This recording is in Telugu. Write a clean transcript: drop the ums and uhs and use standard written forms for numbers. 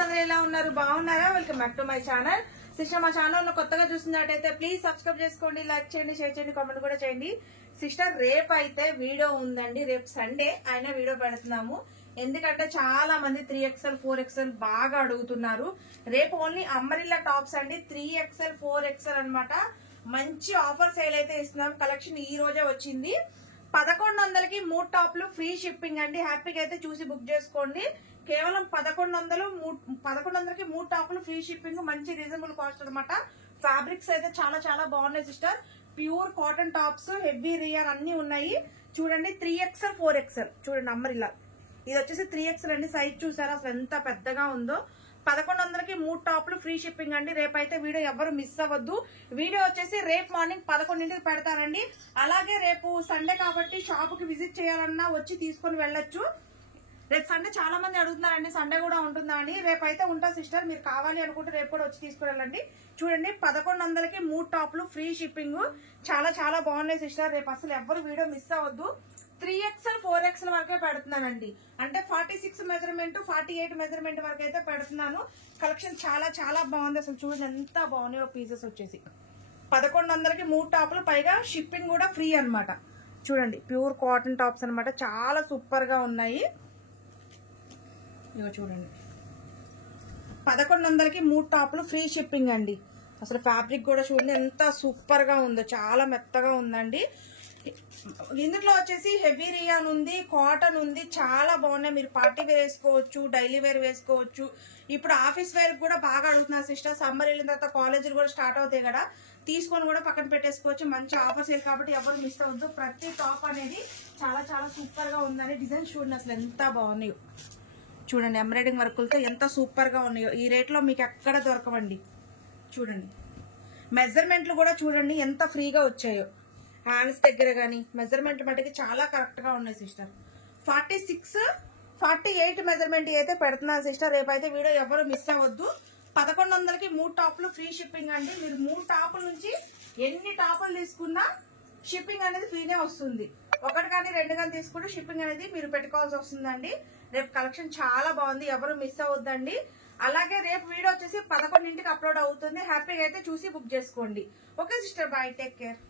ఎలా ఉన్నారు? బాగున్నారా? Welcome back to my channel. Sister, మా ఛానల్ లో కొత్తగా చూస్తున్నట్టయితే ప్లీజ్ సబ్స్క్రైబ్ చేసుకోండి, లైక్ చేయండి, షేర్ చేయండి, కామెంట్ కూడా చేయండి. సిస్టర్, రేపు అయితే వీడియో ఉందండి. రేపు సండే అయినా వీడియో పెడుతున్నాము. ఎందుకంటే చాలా మంది 3XL 4XL బాగా అడుగుతున్నారు. రేపు ఓన్లీ అంబ్రెల్లా టాప్స్ అండి. 3XL 4XL అన్నమాట. మంచి ఆఫర్ సేల్ అయితే ఇస్తున్నాం. కలెక్షన్ ఈ రోజే వచ్చింది. 1100కి 3 టాప్లు ఫ్రీ షిప్పింగ్ అండి. హ్యాపీగా అయితే చూసి బుక్ చేసుకోండి. కేవలం 1100కి 3 టాప్లు ఫ్రీ షిప్పింగ్. మంచి రీజనబుల్ కాస్ట్ అనమాట. ఫ్యాబ్రిక్స్ అయితే చాలా చాలా బాగున్నాయి sister. Pure cotton tops, heavy rayon అన్ని ఉన్నాయి. చూడండి 3XL 4XL చూడండి అంబ్రెల్లా. ఇది వచ్చేసి 3XL అండి. సైజ్ చూసారా అసలు ఎంత పెద్దగా ఉందో. 1100కి 3 టాప్లు ఫ్రీ షిప్పింగ్ అండి. రేపైతే వీడియో ఎవరు మిస్ అవ్వద్దు. వీడియో వచ్చేసి రేపు మార్నింగ్ 11ంటికి పెడతానండి. అలాగే రేపు సండే కాబట్టి షాప్ కి విజిట్ చేయాలన్నా వచ్చి తీసుకొని వెళ్ళొచ్చు. రేపు సండే చాలా మంది అడుగుతున్నారండి, సండే కూడా ఉంటుందా అని. రేపైతే ఉంటా సిస్టర్, మీరు కావాలి అనుకుంటే రేపు కూడా వచ్చి తీసుకువెళ్ళండి. చూడండి 1100కి 3 టాప్లు ఫ్రీ షిప్పింగ్. చాలా చాలా బాగున్నాయి సిస్టర్. రేపు అసలు ఎవరు వీడియో మిస్ అవ్వద్దు. 3XL 4XL వరకే పెడుతున్నానండి. అంటే 46 మెజర్మెంట్ 48 మెజర్మెంట్ వరకు అయితే పెడుతున్నాను. కలెక్షన్ చాలా చాలా బాగుంది. అసలు చూడండి ఎంత బాగున్నాయో పీసెస్ వచ్చేసి. 1100కి 3 టాప్లు, పైగా షిప్పింగ్ కూడా ఫ్రీ అనమాట. చూడండి ప్యూర్ కాటన్ టాప్స్ అనమాట. చాలా సూపర్ గా ఉన్నాయి. ఇగో చూడండి 1100కి 3 టాప్లు ఫ్రీ షిప్పింగ్ అండి. అసలు ఫ్యాబ్రిక్ కూడా చూడండి ఎంత సూపర్ గా ఉందో. చాలా మెత్తగా ఉందండి. ఇందులో వచ్చేసి హెవీ రియాన్ ఉంది, కాటన్ ఉంది. చాలా బాగున్నాయి. మీరు పార్టీ వేర్ వేసుకోవచ్చు, డైలీ వేర్ వేసుకోవచ్చు. ఇప్పుడు ఆఫీస్ వేర్ కూడా బాగా అడుగుతున్నారు సిస్టర్. సమ్మర్ వెళ్ళిన తర్వాత కాలేజీలు కూడా స్టార్ట్ అవుతాయి కదా, తీసుకొని కూడా పక్కన పెట్టేసుకోవచ్చు. మంచి ఆఫర్ సేల్ కాబట్టి ఎవరు మిస్ అవ్వద్దు. ప్రతి టాప్ అనేది చాలా చాలా సూపర్ గా ఉందని. డిజైన్ చూడండి అసలు ఎంత బాగున్నాయో. చూడండి ఎంబ్రాయిడింగ్ వర్కులతో ఎంత సూపర్ గా ఉన్నాయో. ఈ రేట్ లో మీకు ఎక్కడ దొరకవండి. చూడండి మెజర్మెంట్లు కూడా చూడండి ఎంత ఫ్రీగా వచ్చాయో. హ్యాండ్స్ దగ్గర కానీ మెజర్మెంట్ మటుకి చాలా కరెక్ట్ గా ఉన్నాయి సిస్టర్. 46 48 మెజర్మెంట్ అయితే పెడుతున్నారు సిస్టర్. రేపైతే వీడియో ఎవరు మిస్ అవ్వద్దు. 1100కి 3 టాప్లు ఫ్రీ షిప్పింగ్ అండి. మీరు 3 టాపుల నుంచి ఎన్ని టాపులు తీసుకున్నా షిప్పింగ్ అనేది ఫ్రీనే వస్తుంది. 1 కానీ 2 కానీ తీసుకుంటే షిప్పింగ్ అనేది మీరు పెట్టుకోవాల్సి వస్తుందండి. రేపు కలెక్షన్ చాలా బాగుంది. ఎవరు మిస్ అవ్వద్దండి. అలాగే రేపు వీడియో వచ్చేసి 11ంటికి అప్లోడ్ అవుతుంది. హ్యాపీగా అయితే చూసి బుక్ చేసుకోండి. Okay sister, bye, take care.